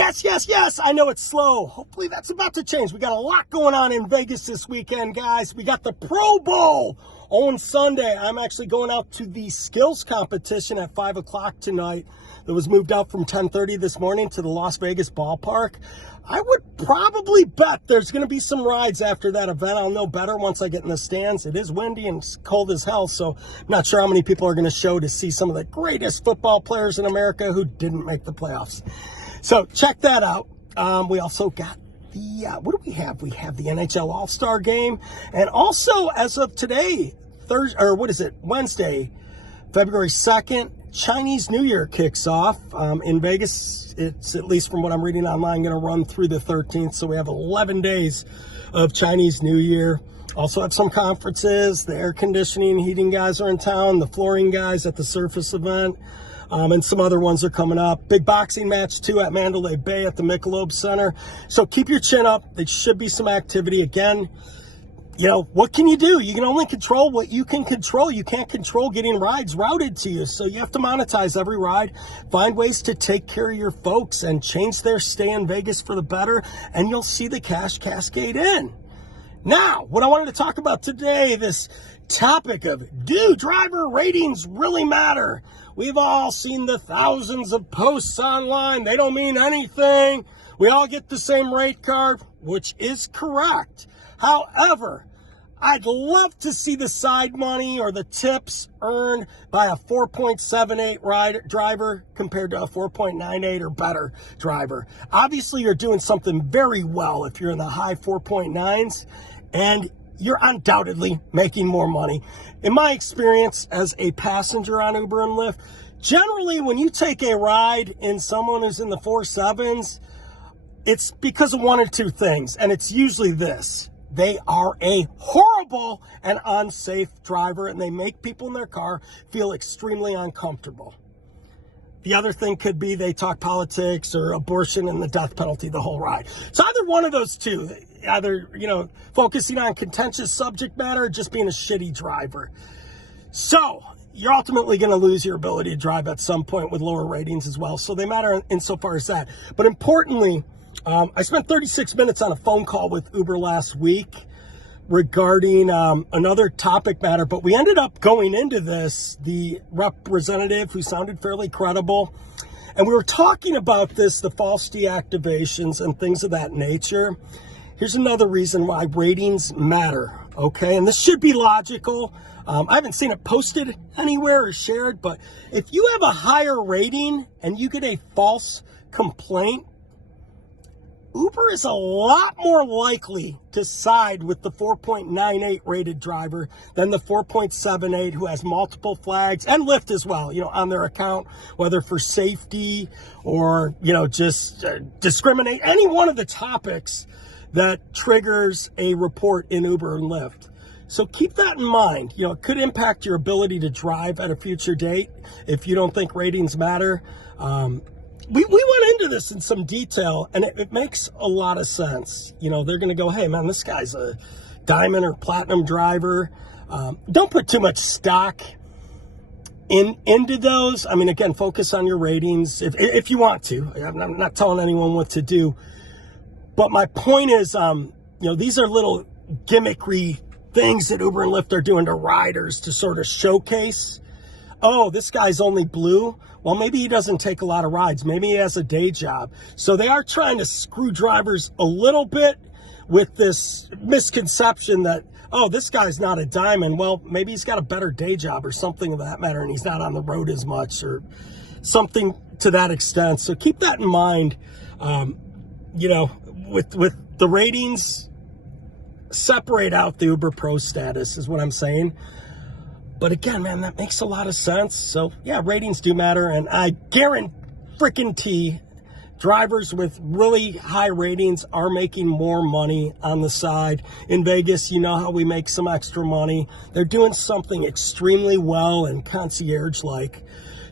Yes, yes, yes. I know it's slow. Hopefully that's about to change. We got a lot going on in Vegas this weekend, guys. We got the Pro Bowl on Sunday. I'm actually going out to the skills competition at 5 o'clock tonight. That was moved out from 10:30 this morning to the Las Vegas ballpark. I would probably bet there's going to be some rides after that event. I'll know better once I get in the stands. It is windy and cold as hell, so I'm not sure how many people are going to show to see some of the greatest football players in America who didn't make the playoffs. So check that out. We also got the, what do we have? We have the NHL All-Star Game. And also, as of today, Wednesday, February 2nd, Chinese New Year kicks off in Vegas. It's, at least from what I'm reading online, going to run through the 13th. So we have 11 days of Chinese New Year. Also have some conferences. The air conditioning, heating guys are in town. The flooring guys at the Surface event. And some other ones are coming up. Big boxing match, too, at Mandalay Bay at the Michelob Center. So keep your chin up. There should be some activity. Again, you know, what can you do? You can only control what you can control. You can't control getting rides routed to you. So you have to monetize every ride. Find ways to take care of your folks and change their stay in Vegas for the better. And you'll see the cash cascade in. Now, what I wanted to talk about today, this topic of, do driver ratings really matter? We've all seen the thousands of posts online. They don't mean anything. We all get the same rate card, which is correct. However, I'd love to see the side money or the tips earned by a 4.78 driver compared to a 4.98 or better driver. Obviously, you're doing something very well if you're in the high 4.9s, and you're undoubtedly making more money. In my experience as a passenger on Uber and Lyft, generally when you take a ride in someone who's in the 4.7s, it's because of one or two things, and it's usually this. They are a horrible and unsafe driver, and they make people in their car feel extremely uncomfortable. The other thing could be they talk politics or abortion and the death penalty the whole ride. It's either one of those two. Either, you know, focusing on contentious subject matter or just being a shitty driver. So you're ultimately going to lose your ability to drive at some point with lower ratings as well. So they matter insofar as that. But importantly, I spent 36 minutes on a phone call with Uber last week regarding another topic matter, but we ended up going into this, the representative who sounded fairly credible, and we were talking about this, the false deactivations and things of that nature. Here's another reason why ratings matter, okay? And this should be logical. I haven't seen it posted anywhere or shared, but if you have a higher rating and you get a false complaint, Uber is a lot more likely to side with the 4.98 rated driver than the 4.78 who has multiple flags, and Lyft as well, you know, on their account, whether for safety or, you know, just discriminate, any one of the topics that triggers a report in Uber and Lyft. So keep that in mind. You know, it could impact your ability to drive at a future date if you don't think ratings matter. We went into this in some detail, and it makes a lot of sense. You know, they're going to go, hey, man, this guy's a diamond or platinum driver. Don't put too much stock into those. I mean, again, focus on your ratings if you want to. I'm not telling anyone what to do. But my point is, you know, these are little gimmickry things that Uber and Lyft are doing to riders to sort of showcase, oh, this guy's only blue. Well, maybe he doesn't take a lot of rides. Maybe he has a day job. So they are trying to screw drivers a little bit with this misconception that, oh, this guy's not a diamond. Well, maybe he's got a better day job or something of that matter, and he's not on the road as much or something to that extent. So keep that in mind. You know, with the ratings, separate out the Uber Pro status is what I'm saying. But again, man, that makes a lot of sense. So yeah, ratings do matter, and I guarantee drivers with really high ratings are making more money on the side. In Vegas, you know how we make some extra money. They're doing something extremely well and concierge-like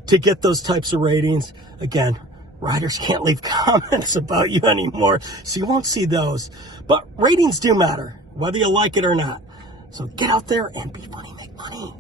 to get those types of ratings. Again, riders can't leave comments about you anymore, so you won't see those. But ratings do matter, whether you like it or not. So get out there and be funny, make money.